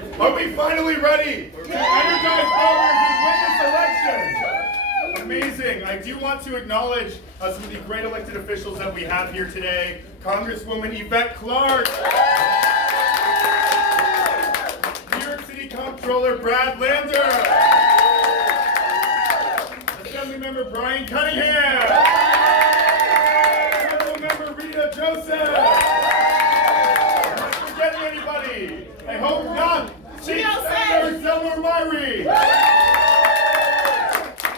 Are we finally ready to energize voters and win this election? Amazing. I do want to acknowledge some of the great elected officials that we have here today. Congresswoman Yvette Clarke. New York City Comptroller Brad Lander. Assemblymember Brian Cunningham. Councilmember Rita Joseph. Am I forgetting anybody? I hope not. Chief Senator Zelnor Myrie.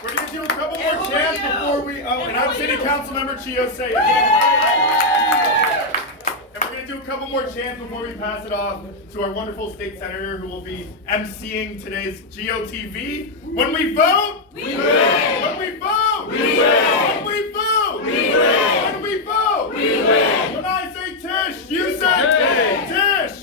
We're going to do a couple more chants before we, and I'm City Councilmember Chiosei. And we're going to do a couple more chants before we pass it off to our wonderful state senator who will be emceeing today's GOTV. When we vote, we win. When we vote, we win. When we vote, we win. When we vote, we win. When I say Tish, you say Tish. Tish.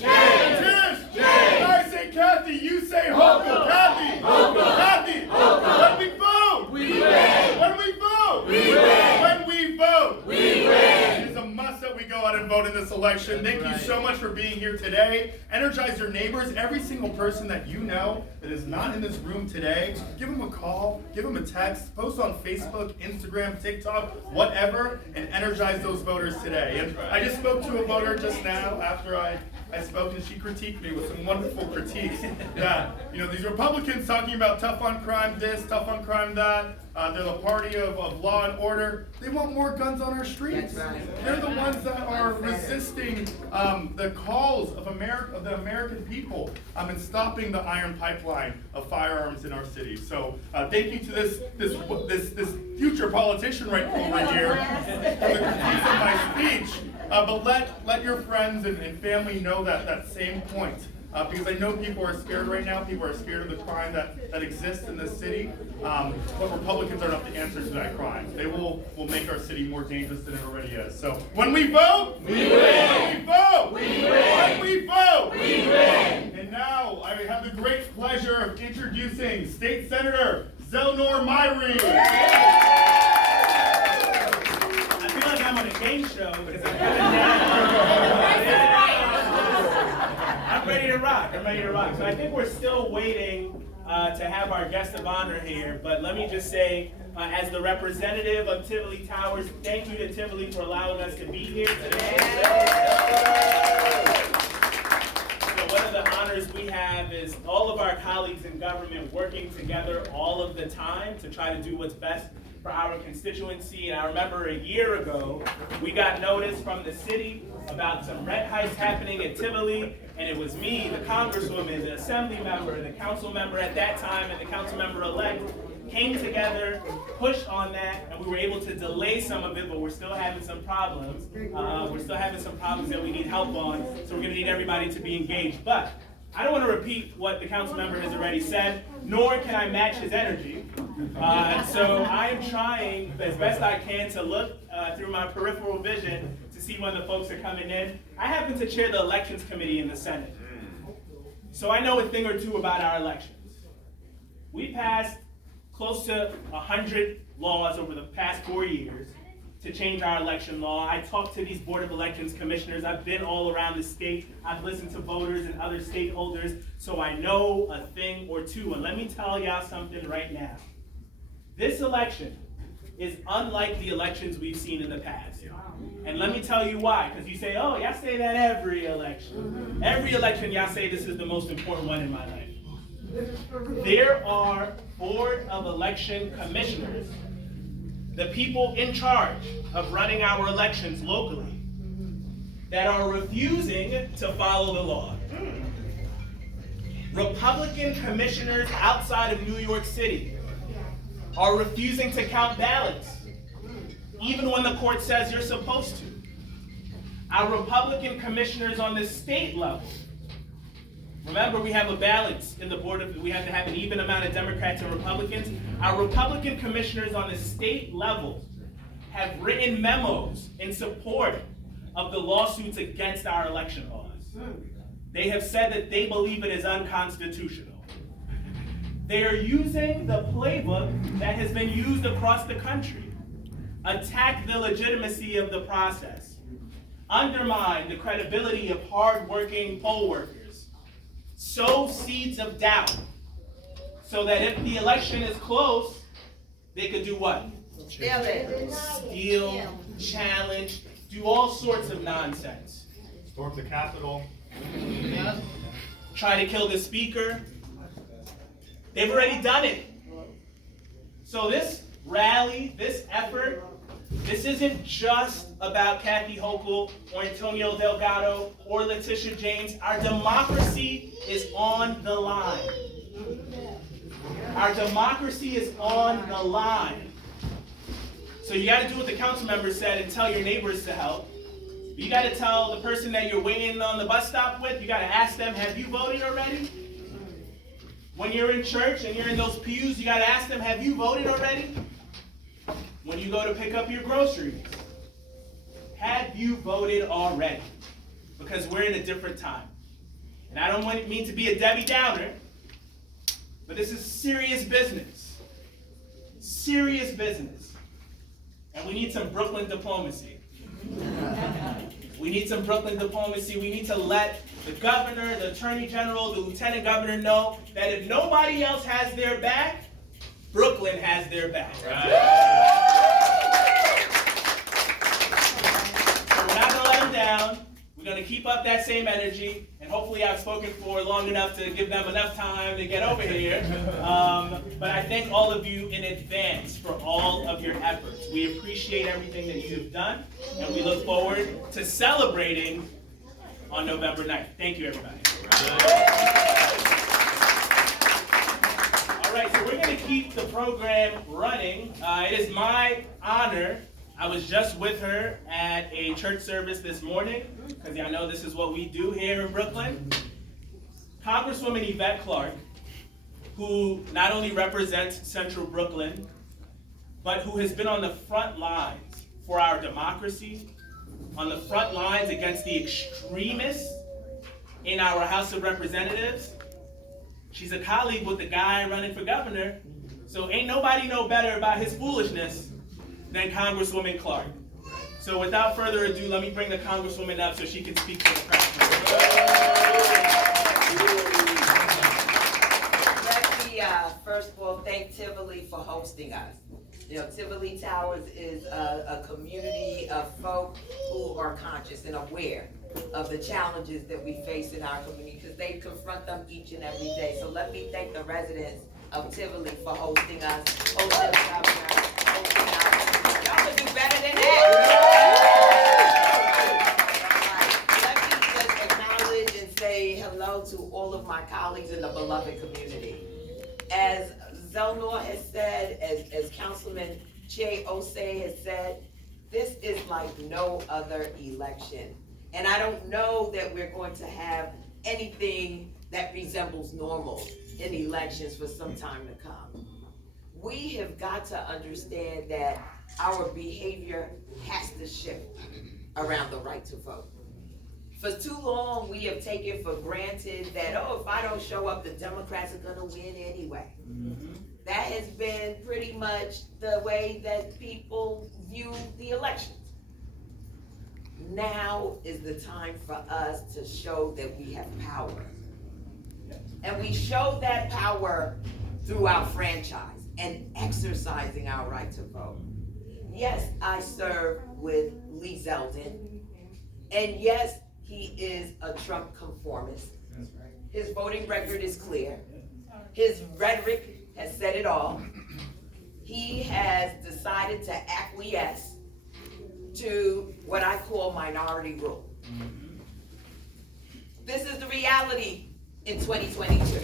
When I say Kathy, you say Hochul. Kathy. Kathy. When we vote, we win. When we vote, we win. When we vote, we win. It is a must that we go out and vote in this election. Thank you so much for being here today. Energize your neighbors. Every single person that you know that is not in this room today, give them a call, give them a text, post on Facebook, Instagram, TikTok, whatever, and energize those voters today. And I just spoke to a voter just now after I spoke, and she critiqued me with some wonderful critiques that, these Republicans talking about tough on crime this, tough on crime that, they're the party of law and order. They want more guns on our streets. They're the ones that are resisting the calls of the American people and stopping the iron pipeline of firearms in our city. So thank you to this future politician right over here for the critiques of my speech. But let your friends and family know that same point. Because I know people are scared right now. People are scared of the crime that exists in this city. But Republicans are not the answer to that crime. They will make our city more dangerous than it already is. So when we vote, we win. When we vote, we win. When we vote, we win. And now I have the great pleasure of introducing State Senator Zelnor Myrie. I feel like I'm on a game show because I'm coming down. I'm ready to rock. So I think we're still waiting to have our guest of honor here, but let me just say, as the representative of Tivoli Towers, thank you to Tivoli for allowing us to be here today. One of the honors we have is all of our colleagues in government working together all of the time to try to do what's best for our constituency. And I remember a year ago, we got notice from the city about some red heights happening at Tivoli, and it was me, the congresswoman, the assembly member, the council member at that time, and the council member-elect came together, pushed on that, and we were able to delay some of it, but we're still having some problems. We're still having some problems that we need help on, so we're gonna need everybody to be engaged. But I don't want to repeat what the council member has already said, nor can I match his energy. So I am trying as best I can to look through my peripheral vision to see when the folks are coming in. I happen to chair the elections committee in the Senate. So I know a thing or two about our elections. We passed close to 100 laws over the past 4 years to change our election law. I talked to these Board of Elections commissioners. I've been all around the state. I've listened to voters and other stakeholders, so I know a thing or two. And let me tell y'all something right now. This election is unlike the elections we've seen in the past. And let me tell you why, because you say, oh, y'all say that every election. Every election y'all say this is the most important one in my life. There are Board of Election commissioners, the people in charge of running our elections locally, that are refusing to follow the law. Republican commissioners outside of New York City are refusing to count ballots, even when the court says you're supposed to. Our Republican commissioners on the state level, remember we have a balance in the we have to have an even amount of Democrats and Republicans. Our Republican commissioners on the state level have written memos in support of the lawsuits against our election laws. They have said that they believe it is unconstitutional. They are using the playbook that has been used across the country. Attack the legitimacy of the process. Undermine the credibility of hard-working poll workers. sow seeds of doubt so that if the election is close, they could do what? Steal, challenge, do all sorts of nonsense. Storm the Capitol. Try to kill the speaker. They've already done it. So this rally, this effort, this isn't just about Kathy Hochul or Antonio Delgado or Letitia James. Our democracy is on the line. Our democracy is on the line. So you got to do what the council members said and tell your neighbors to help. You got to tell the person that you're waiting on the bus stop with, you got to ask them, have you voted already? When you're in church and you're in those pews, you got to ask them, have you voted already? When you go to pick up your groceries, have you voted already? Because we're in a different time. And I don't mean to be a Debbie Downer, but this is serious business. Serious business. And we need some Brooklyn diplomacy. We need some Brooklyn diplomacy. We need to let the governor, the attorney general, the lieutenant governor know that if nobody else has their back, Brooklyn has their back. So we're not going to let them down. We're going to keep up that same energy. And hopefully I've spoken for long enough to give them enough time to get over here. But I thank all of you in advance for all of your efforts. We appreciate everything that you've done. And we look forward to celebrating on November 9th. Thank you, everybody. All right, so we're going to keep the program running. It is my honor. I was just with her at a church service this morning, because I know this is what we do here in Brooklyn. Congresswoman Yvette Clarke, who not only represents Central Brooklyn, but who has been on the front lines for our democracy, on the front lines against the extremists in our House of Representatives. She's a colleague with the guy running for governor, so ain't nobody know better about his foolishness than Congresswoman Clarke. So without further ado, let me bring the Congresswoman up so she can speak to the press. Let me first of all thank Tivoli for hosting us. You know, Tivoli Towers is a community of folk who are conscious and aware of the challenges that we face in our community, because they confront them each and every day. So let me thank the residents of Tivoli for hosting us, hosting the governor, hosting us. Y'all can do better than that. Let me just acknowledge and say hello to all of my colleagues in the beloved community. As Zelnor has said, as Councilman Che Osei has said, this is like no other election. And I don't know that we're going to have anything that resembles normal in elections for some time to come. We have got to understand that our behavior has to shift around the right to vote. For too long, we have taken for granted that, oh, if I don't show up, the Democrats are gonna win anyway. That has been pretty much the way that people view the elections. Now is the time for us to show that we have power. And we show that power through our franchise and exercising our right to vote. Yes, I serve with Lee Zeldin. And yes, he is a Trump conformist. His voting record is clear. His rhetoric has said it all. He has decided to acquiesce to what I call minority rule. This is the reality in 2022.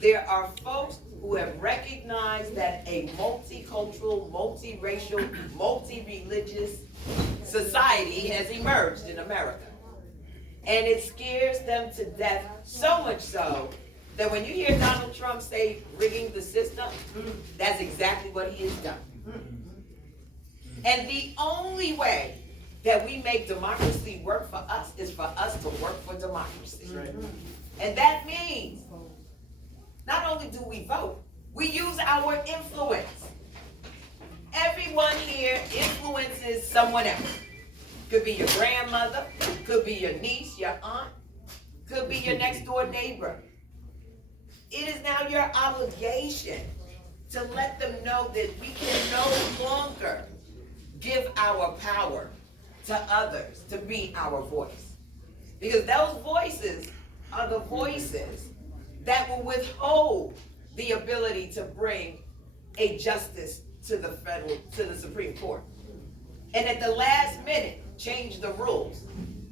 There are folks who have recognized that a multicultural, multiracial, multi-religious society has emerged in America. And it scares them to death, so much so that when you hear Donald Trump say rigging the system, that's exactly what he has done. And the only way that we make democracy work for us is for us to work for democracy. And that means not only do we vote, we use our influence. Everyone here influences someone else. Could be your grandmother, could be your niece, your aunt. could be your next door neighbor. It is now your obligation to let them know that we can no longer give our power to others to be our voice. Because those voices are the voices that will withhold the ability to bring a justice to the Supreme Court. And at the last minute, change the rules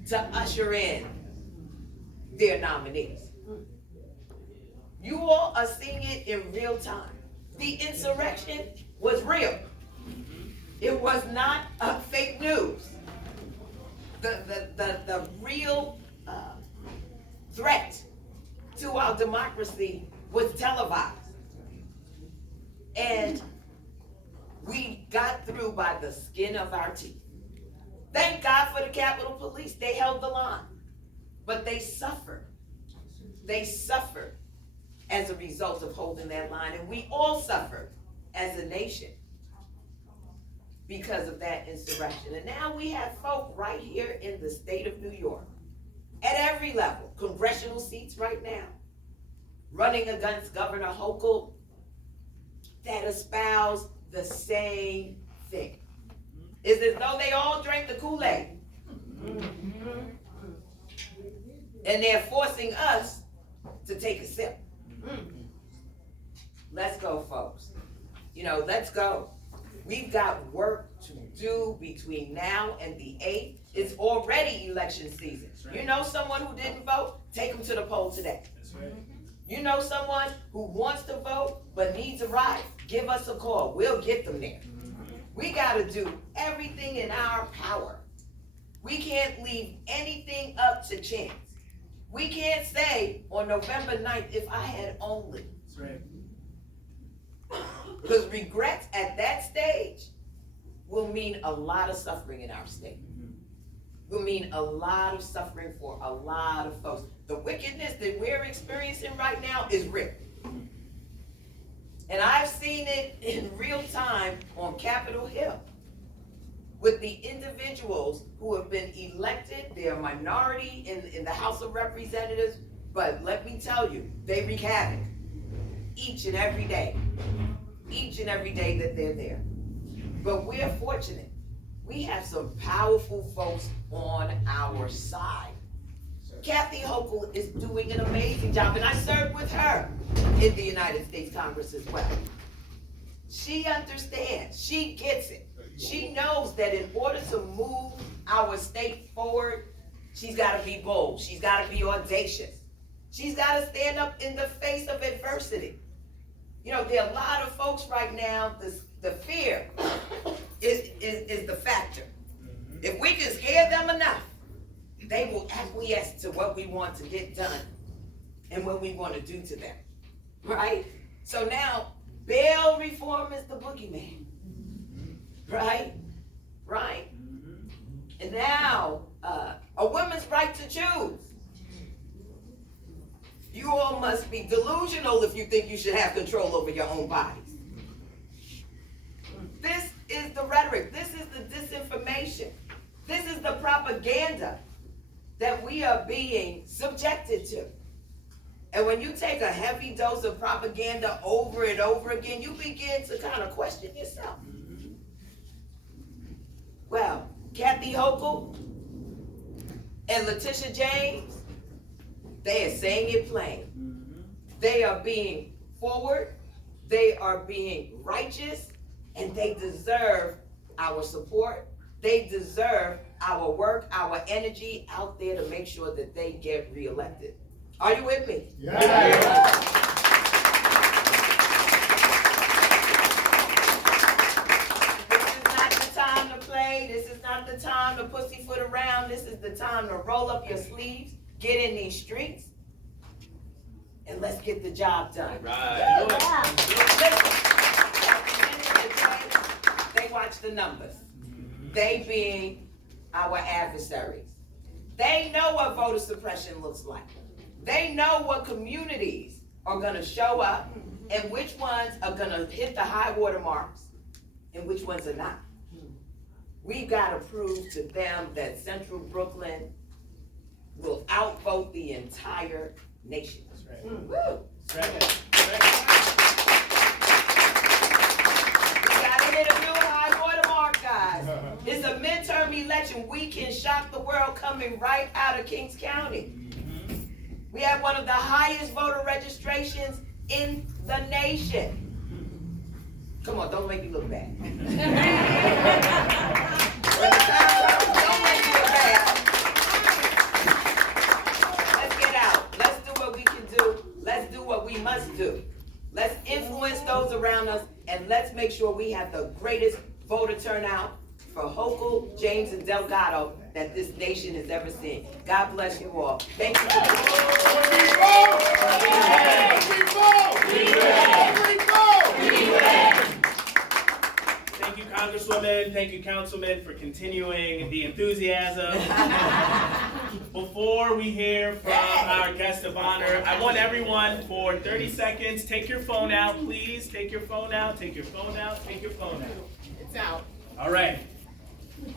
to usher in their nominees. You all are seeing it in real time. The insurrection was real. It was not fake news. The real threat to our democracy was televised. And we got through by the skin of our teeth. Thank God for the Capitol Police. They held the line. But they suffered. They suffered as a result of holding that line. And we all suffered as a nation because of that insurrection. And now we have folk right here in the state of New York, at every level, congressional seats right now, running against Governor Hochul, that espouse the same thing. It's as though they all drank the Kool-Aid. And they're forcing us to take a sip. Let's go, folks. Let's go. We've got work to do between now and the 8th. It's already election season. Right. You know someone who didn't vote? Take them to the poll today. That's right. You know someone who wants to vote but needs a ride? Give us a call. We'll get them there. We got to do everything in our power. We can't leave anything up to chance. We can't say on November 9th, if I had only. That's right. Because regrets at that stage will mean a lot of suffering in our state. Will mean a lot of suffering for a lot of folks. The wickedness that we're experiencing right now is real. And I've seen it in real time on Capitol Hill with the individuals who have been elected. They're a minority in the House of Representatives, but let me tell you, they wreak havoc each and every day that they're there. But we're fortunate. We have some powerful folks on our side. Kathy Hochul is doing an amazing job, and I served with her in the United States Congress as well. She understands, she gets it. She knows that in order to move our state forward, she's got to be bold. She's got to be audacious. She's got to stand up in the face of adversity. There are a lot of folks right now, the fear is the factor. If we can scare them enough, they will acquiesce to what we want to get done and what we want to do to them, right? So now, bail reform is the boogeyman, right? And now, a woman's right to choose. You all must be delusional if you think you should have control over your own bodies. This is the rhetoric. This is the disinformation. This is the propaganda that we are being subjected to. And when you take a heavy dose of propaganda over and over again, you begin to kind of question yourself. Well, Kathy Hochul and Letitia James, they are saying it plain. They are being forward, they are being righteous, and they deserve our support. They deserve our work, our energy out there to make sure that they get reelected. Are you with me? Yeah. This is not the time to play. This is not the time to pussyfoot around. This is the time to roll up your sleeves, get in these streets, and let's get the job done. Right. They watch the numbers. They being our adversaries. They know what voter suppression looks like. They know what communities are going to show up and which ones are going to hit the high water marks and which ones are not. We've got to prove to them that Central Brooklyn will outvote the entire nation. That's right. Woo! That's right. We gotta hit a new high watermark, guys. It's a midterm election. We can shock the world coming right out of Kings County. We have one of the highest voter registrations in the nation. Come on, don't make me look bad. When the time comes, don't make me look bad. Let's get out. Let's do what we can do. Let's do what we must do. Let's influence those around us, and let's make sure we have the greatest voter turnout for Hochul, James, and Delgado that this nation has ever seen. God bless you all. Thank you for Thank you, Congresswoman. Thank you, Councilman, for continuing the enthusiasm. Before we hear from our guest of honor, I want everyone for 30 seconds, take your phone out, please. Take your phone out, take your phone out, take your phone out. It's out. All right.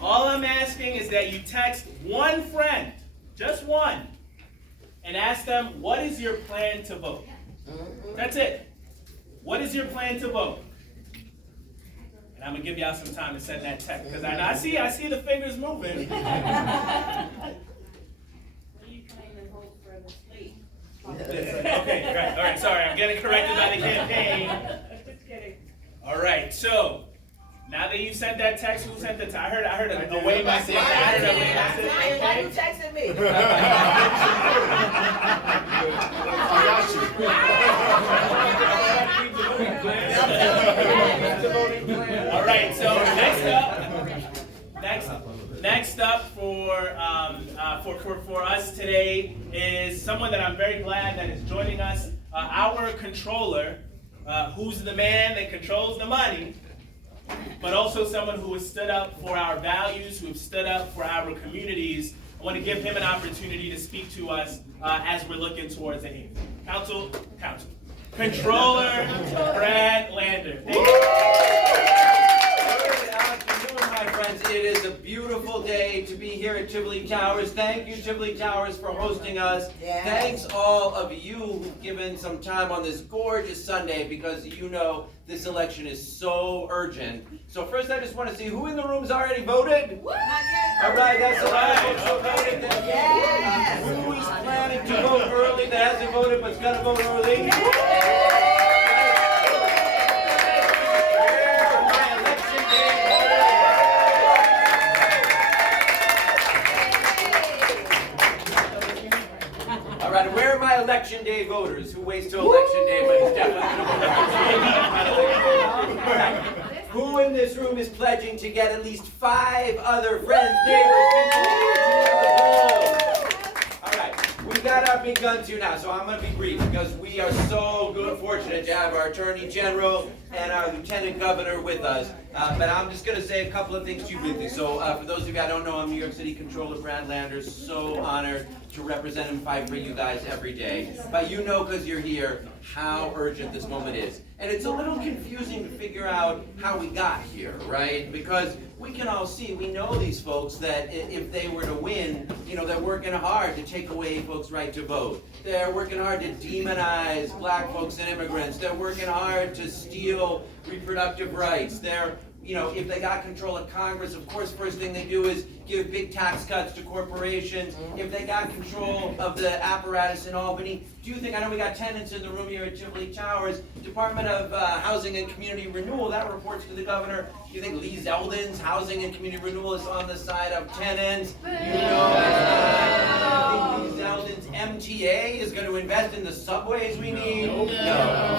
All I'm asking is that you text one friend, just one, and ask them, what is your plan to vote? That's it. What is your plan to vote? And I'm gonna give y'all some time to send that text, because I see the fingers moving. What are you planning to hold for the sleep? Okay, right, all right, sorry, I'm getting corrected by the campaign. Just kidding. All right, so, now that you sent that text, who sent the text? I heard a away message. I heard a away message. Why you texting me? All right, so next up for us today is someone that I'm very glad that is joining us, our controller, who's the man that controls the money, but also someone who has stood up for our values, who have stood up for our communities. I want to give him an opportunity to speak to us as we're looking towards the end. Council, Controller Brad Lander. Thank you. Good afternoon, my friends. It is a beautiful day to be here at Tivoli Towers. Thank you, Tivoli Towers, for hosting us. Yes. Thanks all of you who've given some time on this gorgeous Sunday, because you know this election is so urgent. So first, I just want to see who in the room's already voted. All right, that's a lot of folks who voted. Yes. Who is planning to vote early that hasn't voted but's gonna vote early? Where are my election day voters? Who waits till election day, but is definitely going to vote? Who in this room is pledging to get at least 5 other friends, neighbors, people to the polls? All right, we got our big gun too now, so I'm going to be brief because we are so fortunate to have our Attorney General and our Lieutenant Governor with us. But I'm just going to say a couple of things to you briefly. So for those of you that don't know, I'm New York City Controller Brad Lander. So honored to represent and fight for you guys every day. But you know, because you're here, how urgent this moment is. And it's a little confusing to figure out how we got here, right? Because we can all see, we know these folks that if they were to win, you know, they're working hard to take away folks' right to vote. They're working hard to demonize black folks and immigrants. They're working hard to steal reproductive rights. They're, you know, if they got control of Congress, of course, first thing they do is give big tax cuts to corporations. If they got control of the apparatus in Albany, do you think, I know we got tenants in the room here at Tivoli Towers, Department of Housing and Community Renewal, that reports to the governor. Do you think Lee Zeldin's Housing and Community Renewal is on the side of tenants? You know it's not. You think Lee Zeldin's MTA is going to invest in the subways we need? No.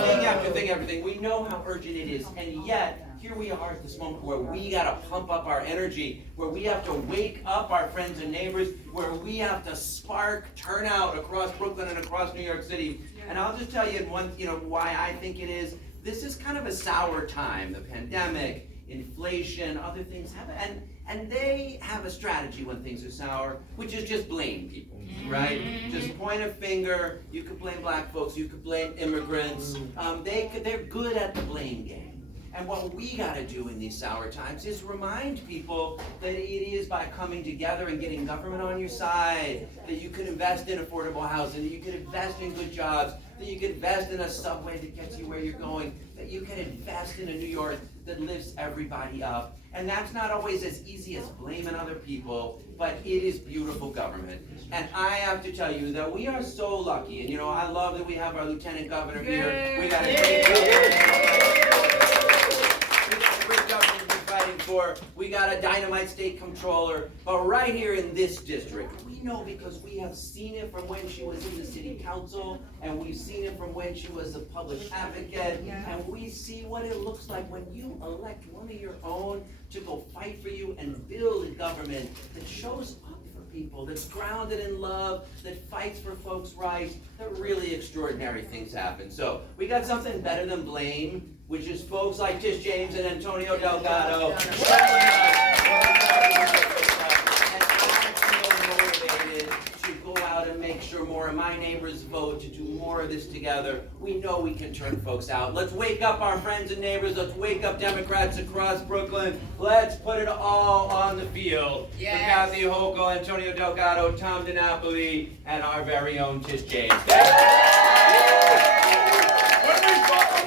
Thing after thing after thing. We know how urgent it is, and yet, here we are at this moment where we got to pump up our energy, where we have to wake up our friends and neighbors, where we have to spark turnout across Brooklyn and across New York City. And I'll just tell you why I think it is. This is kind of a sour time. The pandemic, inflation, other things happen, and they have a strategy when things are sour, which is just blame people, right? Just point a finger. You could blame black folks. You could blame immigrants. They're good at the blame game. And what we gotta do in these sour times is remind people that it is by coming together and getting government on your side, that you can invest in affordable housing, that you can invest in good jobs, that you can invest in a subway that gets you where you're going, that you can invest in a New York that lifts everybody up. And that's not always as easy as blaming other people, but it is beautiful government. And I have to tell you that we are so lucky, and I love that we have our Lieutenant Governor here. We got a great government to be fighting for. We got a dynamite state controller. But right here in this district, we know because we have seen it from when she was in the city council, and we've seen it from when she was a public advocate, and we see what it looks like when you elect one of your own to go fight for you and build a government that shows up for people, that's grounded in love, that fights for folks' rights, that really extraordinary things happen. So we got something better than blame, which is folks like Tish James and Antonio Delgado. And I feel motivated to go out and make sure more of my neighbors vote, to do more of this together. We know we can turn folks out. Let's wake up our friends and neighbors. Let's wake up Democrats across Brooklyn. Let's put it all on the field. For Kathy Hochul, Antonio Delgado, Tom DiNapoli, and our very own Tish James. We win! When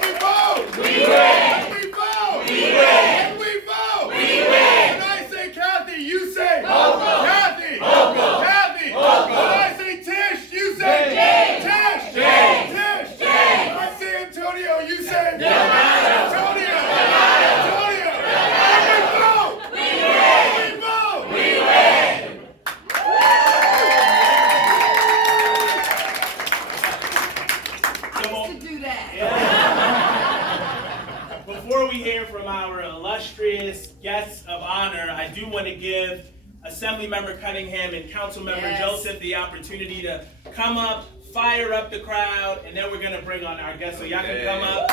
we vote! We win! When we vote! We win! When I say Kathy, you say Hochul! Kathy! Hochul! Kathy! Hochul! When I say Tish, you say James! Tish! James! Tish! James! When I say Antonio, you say Antonio! Antonio! When we vote! We win! When we vote! We win! I used to do that. Before we hear from our illustrious guests of honor, I do want to give Assemblymember Cunningham and Councilmember Joseph the opportunity to come up, fire up the crowd, and then we're going to bring on our guests. So y'all can come up.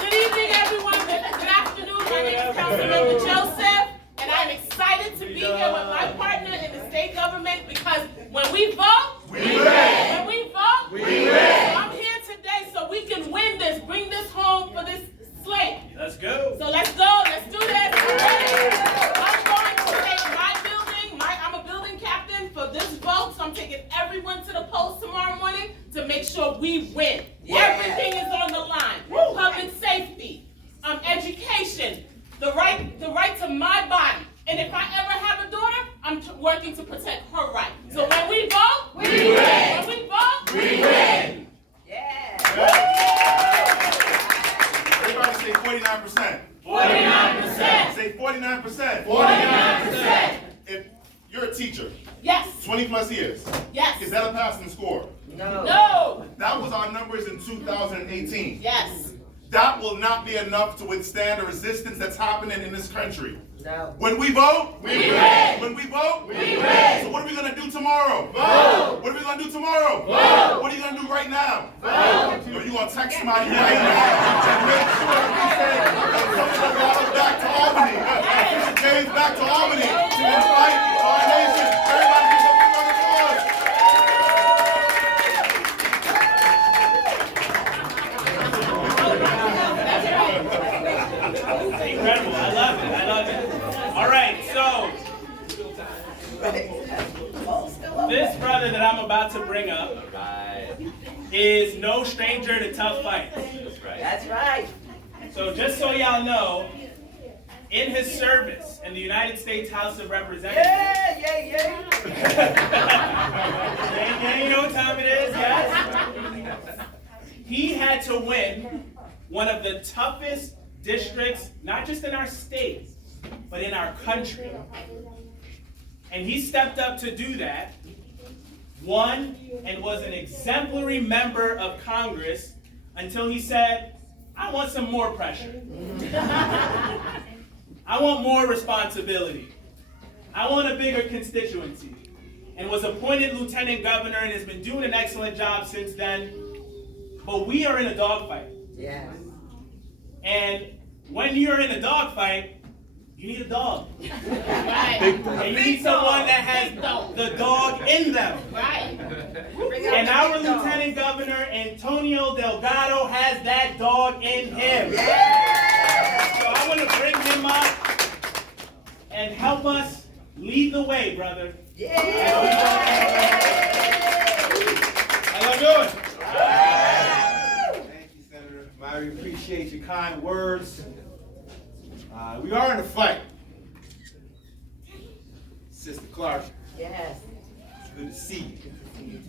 Good evening, everyone. Good afternoon. My name is Councilmember Joseph, and I'm excited to be here with my partner in the state government because when we vote, we win. When we vote, we win. I'm here today so we can win this, bring this home for this slate. Let's go. So let's go. Let's do this. I'm going to take my building. I'm a building captain for this vote, so I'm taking everyone to the polls tomorrow morning to make sure we win. Everything is on the line. Public safety, education, the right to my body. And if I ever have a daughter, I'm working to protect her right. So when we vote, we win. When we vote, we win. Everybody say 49%. 49%. Say 49%. 49%. If you're a teacher, Yes. 20 plus years, Yes. is that a passing score? No. That was our numbers in 2018. Yes. That will not be enough to withstand the resistance that's happening in this country. No. When we vote, We win. When we vote, We win. So what are we gonna do tomorrow? Vote. What are we gonna do tomorrow? Vote. What are you gonna do right now? Vote. You're gonna text somebody right now and make sure we send Councilman back to Albany. Mr. James back to Albany to fight for our nation. Everybody give up the applause. Incredible. I love it. I love it. All right, so this brother that I'm about to bring up is no stranger to tough fights. That's right. So just so y'all know, in his service in the United States House of Representatives, Yeah. you know what time it is, yes? He had to win one of the toughest districts, not just in our state, but in our country. And he stepped up to do that, won, and was an exemplary member of Congress until he said, I want some more pressure. I want more responsibility. I want a bigger constituency. And was appointed lieutenant governor and has been doing an excellent job since then. But we are in a dogfight. Yes. And when you're in a dogfight, You need a dog. Right. And you need someone that has the dog in them. Right. And our Lieutenant Governor, Antonio Delgado, has that dog in him. So I want to bring him up and help us lead the way, brother. How y'all doing? Thank you, Senator. I appreciate your kind words. We are in a fight. Sister Clark, Yes. it's good to see you.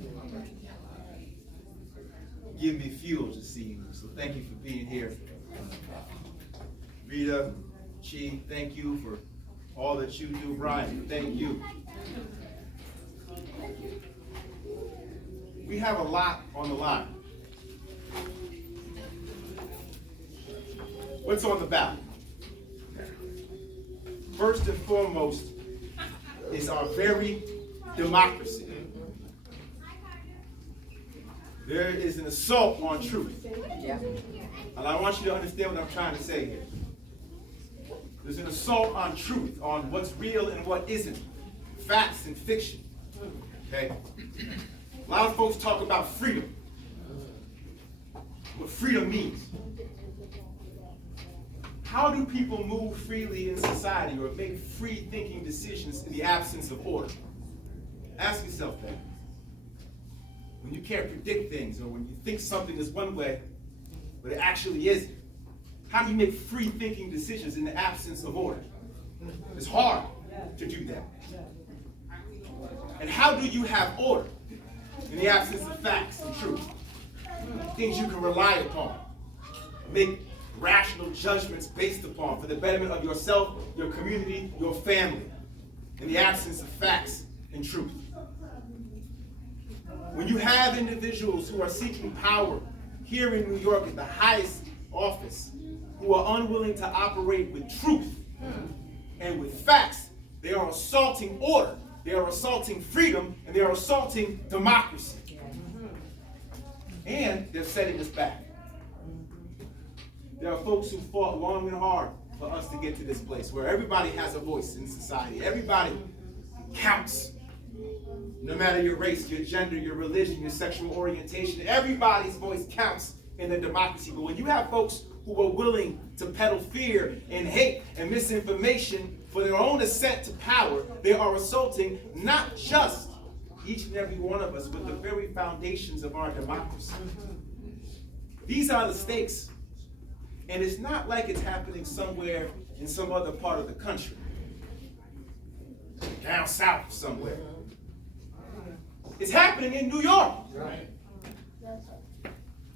Give me fuel to see you, so thank you for being here. Rita, Chi, thank you for all that you do. Brian, thank you. We have a lot on the line. What's on the ballot? First and foremost is our very democracy. There is an assault on truth. Yeah. And I want you to understand what I'm trying to say here. There's an assault on truth, on what's real and what isn't, facts and fiction. Okay? A lot of folks talk about freedom. What freedom means. How do people move freely in society or make free thinking decisions in the absence of order? Ask yourself that. When you can't predict things, or when you think something is one way, but it actually isn't. How do you make free thinking decisions in the absence of order? It's hard to do that. And how do you have order in the absence of facts and truth? Things you can rely upon. Make rational judgments based upon for the betterment of yourself, your community, your family, in the absence of facts and truth. When you have individuals who are seeking power here in New York at the highest office, who are unwilling to operate with truth and with facts, they are assaulting order, they are assaulting freedom, and they are assaulting democracy. And they're setting us back. There are folks who fought long and hard for us to get to this place where everybody has a voice in society. Everybody counts. No matter your race, your gender, your religion, your sexual orientation, everybody's voice counts in the democracy. But when you have folks who are willing to peddle fear and hate and misinformation for their own ascent to power, they are assaulting not just each and every one of us, but the very foundations of our democracy. These are the stakes. And it's not like it's happening somewhere in some other part of the country. Down south somewhere. It's happening in New York.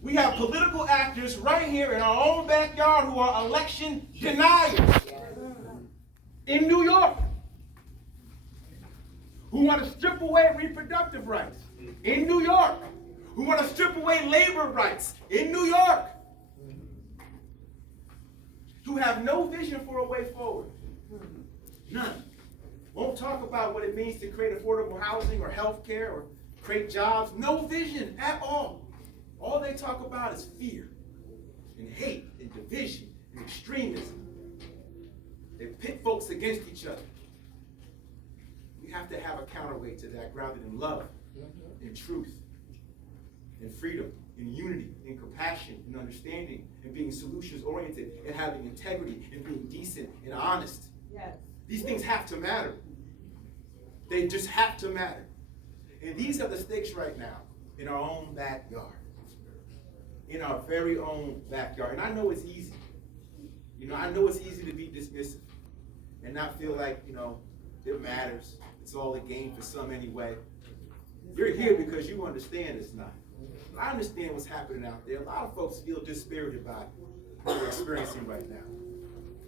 We have political actors right here in our own backyard who are election deniers in New York, who want to strip away reproductive rights in New York, who want to strip away labor rights in New York, who have no vision for a way forward. None. Won't talk about what it means to create affordable housing or health care or create jobs. No vision at all. All they talk about is fear and hate and division and extremism. They pit folks against each other. We have to have a counterweight to that grounded in love, in truth, in freedom, in unity, in compassion, in understanding, in being solutions oriented, and having integrity, and being decent and honest. Yes. These things have to matter. They just have to matter. And these are the stakes right now in our own backyard. In our very own backyard. And I know it's easy. I know it's easy to be dismissive and not feel like, it matters. It's all a game for some anyway. You're here because you understand it's not. I understand what's happening out there. A lot of folks feel dispirited by what we're experiencing right now.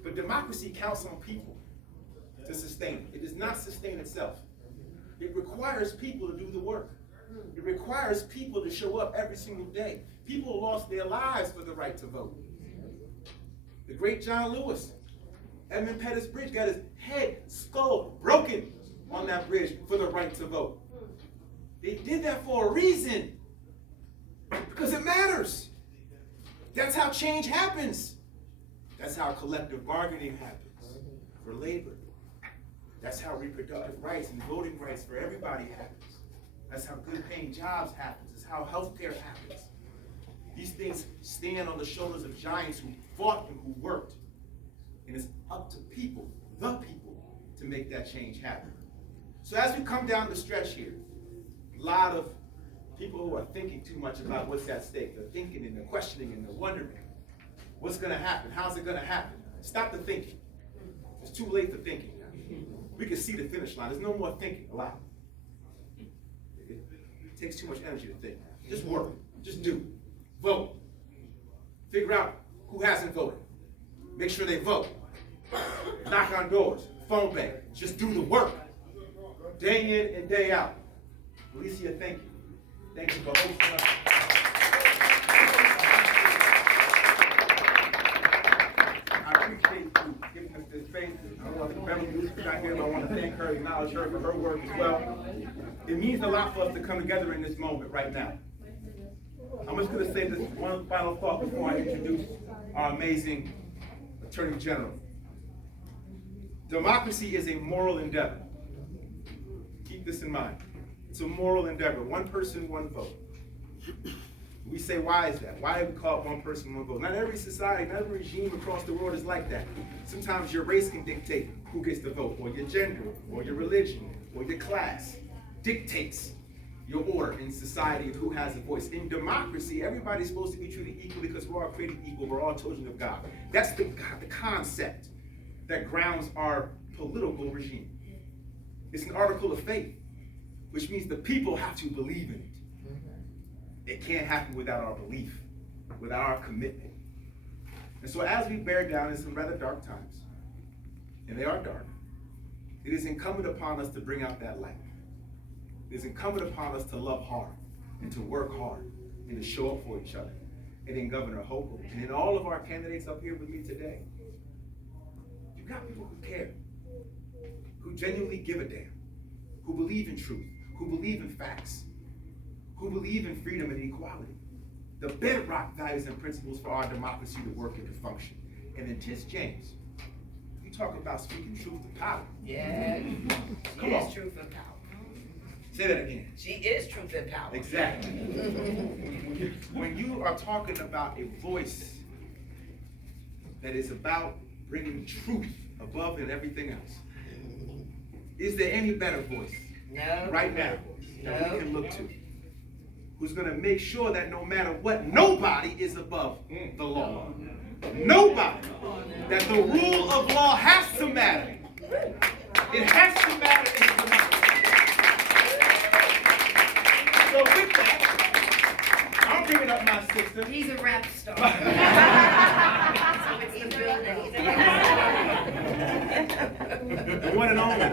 But democracy counts on people to sustain it. It does not sustain itself. It requires people to do the work. It requires people to show up every single day. People lost their lives for the right to vote. The great John Lewis, Edmund Pettus Bridge, got his skull broken on that bridge for the right to vote. They did that for a reason. Because it matters. That's how change happens. That's how collective bargaining happens. for labor. That's how reproductive rights and voting rights for everybody happens. That's how good paying jobs happens. It's how healthcare happens. These things stand on the shoulders of giants who fought and who worked. And it's up to people, the people, to make that change happen. So as we come down the stretch here, a lot of people who are thinking too much about what's at stake. They're thinking and they're questioning and they're wondering, what's gonna happen? How's it gonna happen? Stop the thinking. It's too late for thinking now. We can see the finish line. There's no more thinking allowed. It takes too much energy to think. Just work, just do. Vote. Figure out who hasn't voted. Make sure they vote. Knock on doors, phone bank. Just do the work. Day in and day out. Alicia, thank you. Thank you for hosting us. I appreciate you giving us this space. I want to remember you got here, but I want to thank her, acknowledge her for her work as well. It means a lot for us to come together in this moment right now. I'm just going to say this one final thought before I introduce our amazing Attorney General. Democracy is a moral endeavor. Keep this in mind. It's a moral endeavor. One person, one vote. We say, why is that? Why do we call it one person, one vote? Not every society, not every regime across the world is like that. Sometimes your race can dictate who gets to vote, or your gender, or your religion, or your class dictates your order in society of who has a voice. In democracy, everybody's supposed to be treated equally because we're all created equal. We're all children of God. That's the concept that grounds our political regime. It's an article of faith, which means the people have to believe in it. It can't happen without our belief, without our commitment. And so as we bear down in some rather dark times, and they are dark, it is incumbent upon us to bring out that light. It is incumbent upon us to love hard and to work hard and to show up for each other. And in Governor Hochul and in all of our candidates up here with me today, you got people who care, who genuinely give a damn, who believe in truth, who believe in facts, who believe in freedom and equality, the bedrock values and principles for our democracy to work and to function. And then Tish James, you talk about speaking truth to power. Yeah, she is truth and power. Say that again. She is truth and power. Exactly. When you are talking about a voice that is about bringing truth above and everything else, is there any better voice right now that we can look to? Who's going to make sure that no matter what, nobody is above the law. Nobody. That the rule of law has to matter. It has to matter in democracy. So with that, I'm bringing up my sister. He's a rap star. The one and only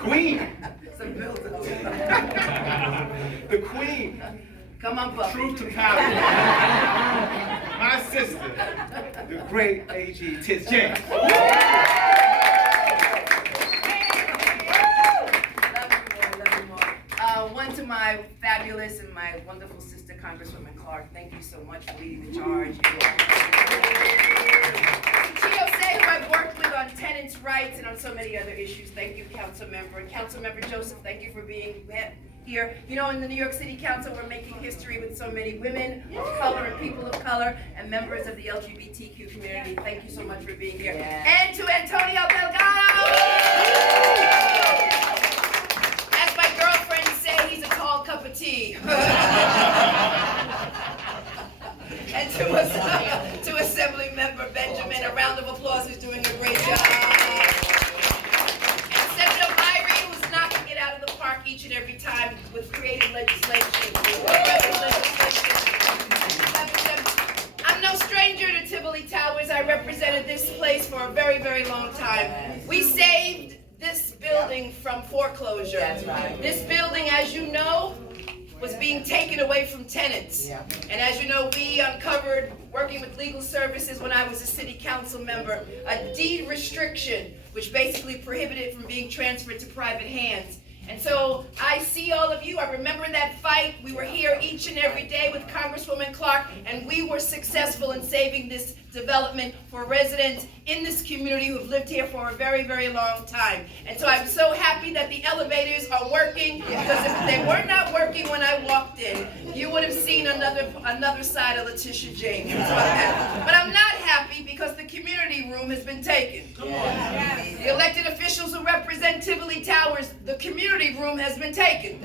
Queen. The Queen. Come on, puppy. Truth to power. My sister, the great A.G. Tish James. One to my fabulous and my wonderful sister, Congresswoman Clark. Thank you so much for leading the charge. GOC, who I've worked with on tenants' rights and on so many other issues. Thank you, Councilmember. And Councilmember Joseph, thank you for being here. You know, in the New York City Council, we're making history with so many women of color and people of color and members of the LGBTQ community. Thank you so much for being here. And to Antonio Delgado! As my girlfriends say, he's a tall cup of tea. And to Assembly Member Benjamin, a round of applause, who's doing a great job. And Senator Myrie, who's knocking it out of the park each and every time with creative legislation. I'm no stranger to Tivoli Towers. I represented this place for a very, very long time. We saved this building from foreclosure. That's right. This building, as you know, was being taken away from tenants. Yeah. And as you know, we uncovered, working with legal services when I was a city council member, a deed restriction, which basically prohibited it from being transferred to private hands. And so I see all of you. I remember that fight. We were here each and every day with Congresswoman Clark, and we were successful in saving this development for residents in this community who have lived here for a very, very long time. And so I'm so happy that the elevators are working, because if they were not working when I walked in, you would have seen another side of Letitia James. But I'm not happy because the community room has been taken. The elected officials who represent Tivoli Towers, the community room has been taken.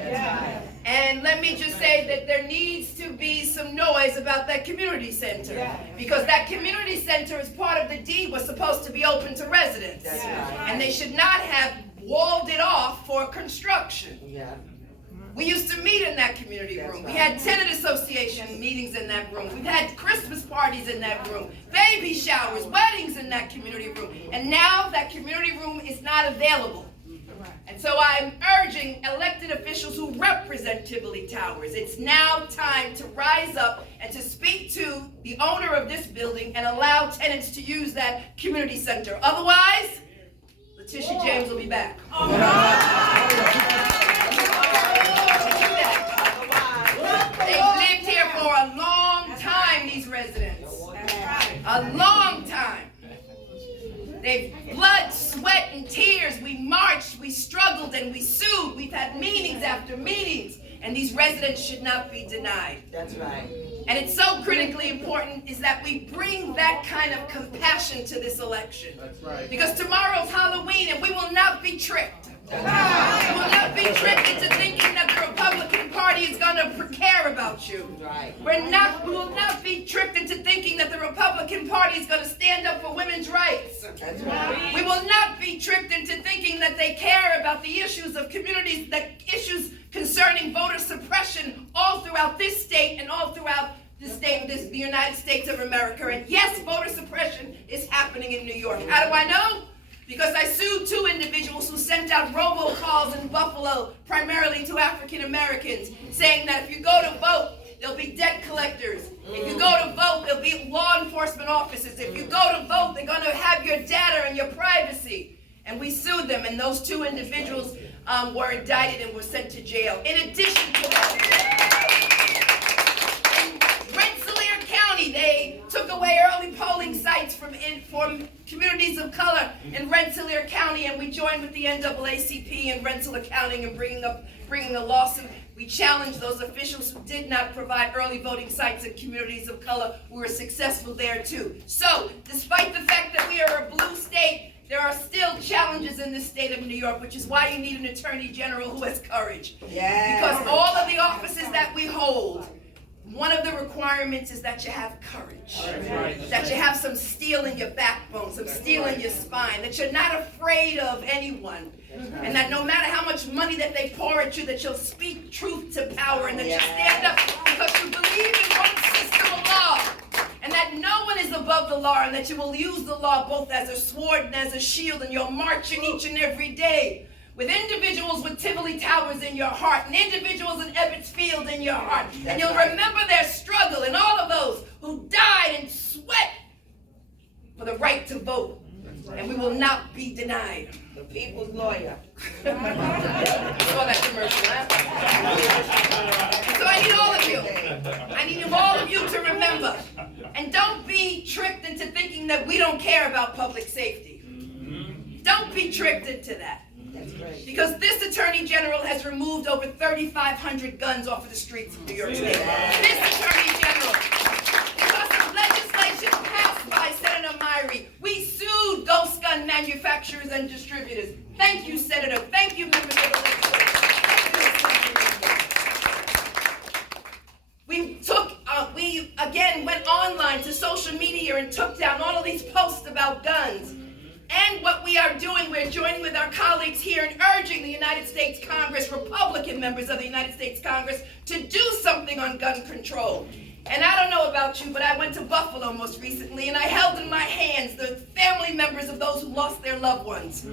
And let me just say that there needs to be some noise about that community center. Because that community center, as part of the deed, was supposed to be open to residents. And they should not have walled it off for construction. We used to meet in that community room. We had tenant association meetings in that room. We've had Christmas parties in that room, baby showers, weddings in that community room. And now that community room is not available. And so I'm urging elected officials who represent Tivoli Towers, it's now time to rise up and to speak to the owner of this building and allow tenants to use that community center. Otherwise, Letitia James will be back. They've lived here for a long time, these residents. A long time. They've blood, sweat, and tears. We marched, we struggled, and we sued. We've had meetings after meetings, and these residents should not be denied. That's right. And it's so critically important is that we bring that kind of compassion to this election. That's right. Because tomorrow's Halloween, and we will not be tricked. We will not be tricked into thinking that the Republican Party is going to care about you. Right. We will not be tricked into thinking that the Republican Party is going to stand up for women's rights. That's right. We will not be tricked into thinking that they care about the issues of communities, issues concerning voter suppression all throughout this state and all throughout the United States of America. And yes, voter suppression is happening in New York. How do I know? Because I sued 2 individuals who sent out robocalls in Buffalo, primarily to African Americans, saying that if you go to vote, there'll be debt collectors. If you go to vote, there'll be law enforcement officers. If you go to vote, they're going to have your data and your privacy. And we sued them, and those 2 individuals were indicted and were sent to jail. In addition to that, in Rensselaer County, they took away early polling sites from communities of color in Rensselaer County, and we joined with the NAACP in Rensselaer County in bringing a lawsuit. We challenged those officials who did not provide early voting sites in communities of color. We were successful there too. So, despite the fact that we are a blue state, there are still challenges in the state of New York, which is why you need an attorney general who has courage. Because all of the offices that we hold, one of the requirements is that you have courage, that you have some steel in your backbone, some steel in your spine, that you're not afraid of anyone, and that no matter how much money that they pour at you, that you'll speak truth to power, and that you stand up because you believe in one system of law, and that no one is above the law, and that you will use the law both as a sword and as a shield, and you're marching each and every day with individuals with Tivoli Towers in your heart, and individuals in Ebbets Field in your heart. And you'll remember their struggle and all of those who died and sweat for the right to vote. And we will not be denied. The people's lawyer. You saw that commercial, huh? So I need all of you. I need all of you to remember. And don't be tricked into thinking that we don't care about public safety. Don't be tricked into that. Because this Attorney General has removed over 3,500 guns off of the streets of New York State. This Attorney General, because of legislation passed by Senator Myrie, we sued ghost gun manufacturers and distributors. Thank you, Senator. Thank you, members of the legislature. We again went online to social media and took down all of these posts about guns. And what we are doing, we're joining with our colleagues here and urging the United States Congress, Republican members of the United States Congress, to do something on gun control. And I don't know about you, but I went to Buffalo most recently, and I held in my hands the family members of those who lost their loved ones.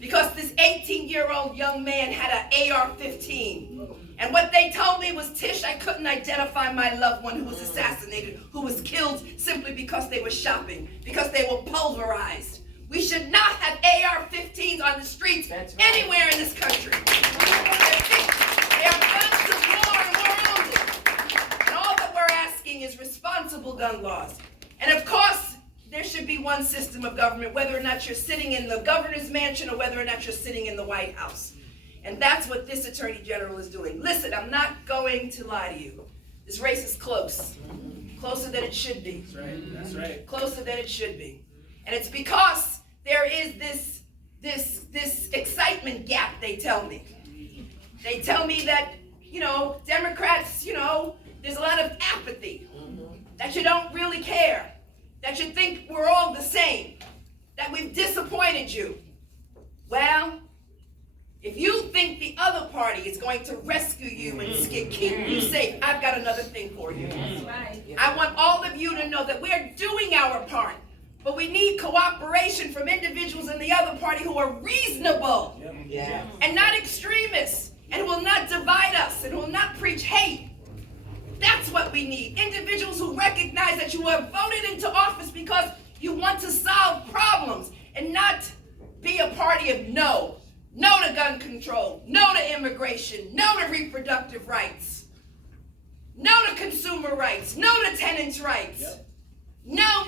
Because this 18-year-old young man had an AR-15. And what they told me was, Tish, I couldn't identify my loved one who was assassinated, who was killed simply because they were shopping, because they were pulverized. We should not have AR-15s on the streets anywhere in this country. They are guns of war and war only. And all that we're asking is responsible gun laws. And of course, there should be one system of government, whether or not you're sitting in the governor's mansion or whether or not you're sitting in the White House. And that's what this Attorney General is doing. Listen, I'm not going to lie to you. This race is close. Closer than it should be. That's right. That's right. Closer than it should be. And it's because there is this excitement gap, they tell me. They tell me that, Democrats, there's a lot of apathy. That you don't really care. That you think we're all the same. That we've disappointed you. Well, if you think the other party is going to rescue you and keep you safe, I've got another thing for you. That's right. I want all of you to know that we're doing our part, but we need cooperation from individuals in the other party who are reasonable Yeah. and not extremists and who will not divide us and who will not preach hate. That's what we need. Individuals who recognize that you are voted into office because you want to solve problems and not be a party of no. No to gun control. No to immigration. No to reproductive rights. No to consumer rights. No to tenants' rights. Yep. No.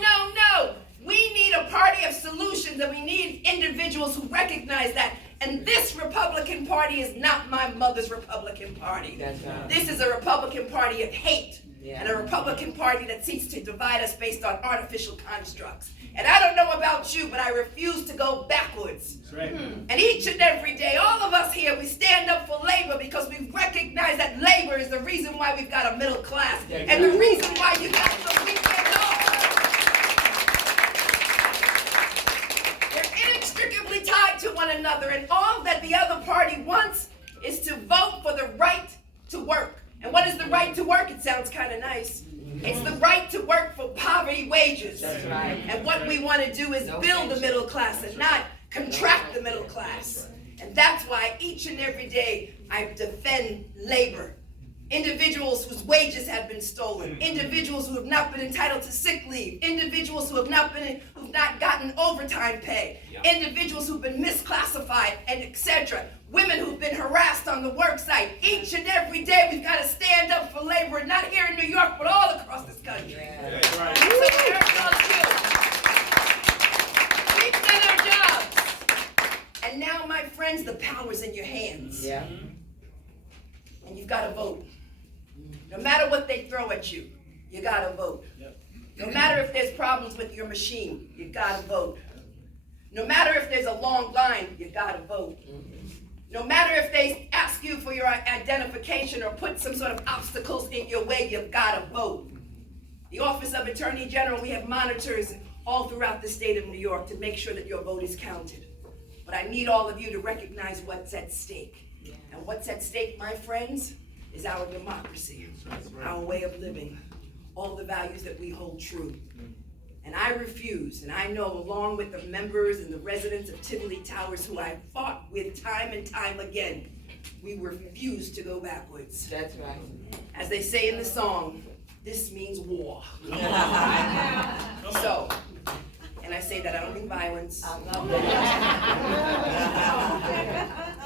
We need a party of solutions, and we need individuals who recognize that. And this Republican Party is not my mother's Republican Party. That's right. This is a Republican Party of hate. Yeah. And a Republican Party that seeks to divide us based on artificial constructs. And I don't know about you, but I refuse to go backwards. That's right. And each and every day, all of us here, we stand up for labor because we recognize that labor is the reason why we've got a middle class. And the reason why you got the weekend off. They're inextricably tied to one another, and all that the other party wants is to vote for the right to work. And what is the right to work? It sounds kind of nice. It's the right to work for poverty wages. That's right. And what we want to do is build the middle class and not contract the middle class. And that's why each and every day I defend labor. Individuals whose wages have been stolen, individuals who have not been entitled to sick leave, individuals who've not gotten overtime pay, individuals who've been misclassified, and etc. Women who've been harassed on the work site. Each and every day we've got to stand up for labor, not here in New York, but all across this country. That's right. So I urge y'all to keep doing their jobs. And now, my friends, the power's in your hands. Yeah. And you've got to vote. No matter what they throw at you, you got to vote. Yep. No matter if there's problems with your machine, you got to vote. No matter if there's a long line, you got to vote. No matter if they ask you for your identification or put some sort of obstacles in your way, you've got to vote. The Office of Attorney General, we have monitors all throughout the state of New York to make sure that your vote is counted. But I need all of you to recognize what's at stake. And what's at stake, my friends, is our democracy, our way of living, all the values that we hold true. And I refuse, and I know along with the members and the residents of Tivoli Towers who I fought with time and time again, we refuse to go backwards. That's right. As they say in the song, this means war. So, and I say that I don't mean violence. I love that.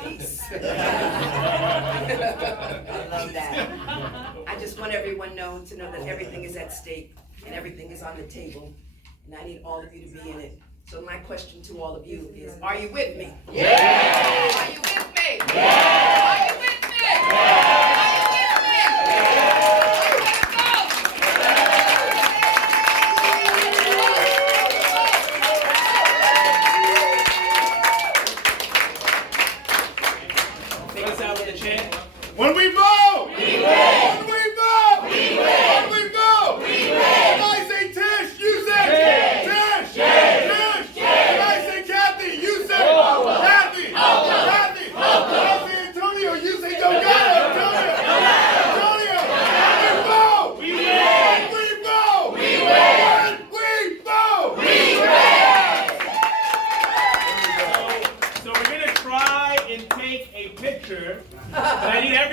Peace. I love that. I just want everyone to know that everything is at stake and everything is on the table. And I need all of you to be in it. So my question to all of you is, are you with me? Yeah! Are you with me? Yeah! Are you with me? Yeah! Are you with me? Yeah! Are you gonna vote? Take us out with a chant. When we vote! We win! When we vote! We win! When we vote! We win! When I say Tish, you say Tish! Tish! When I say Kathy, you say Kathy! Kathy! When I say Antonio, you say Delgado! Antonio! When we vote! We win! When we vote! We win! When we vote! We win! So we're gonna try and take a picture, but I need everyone.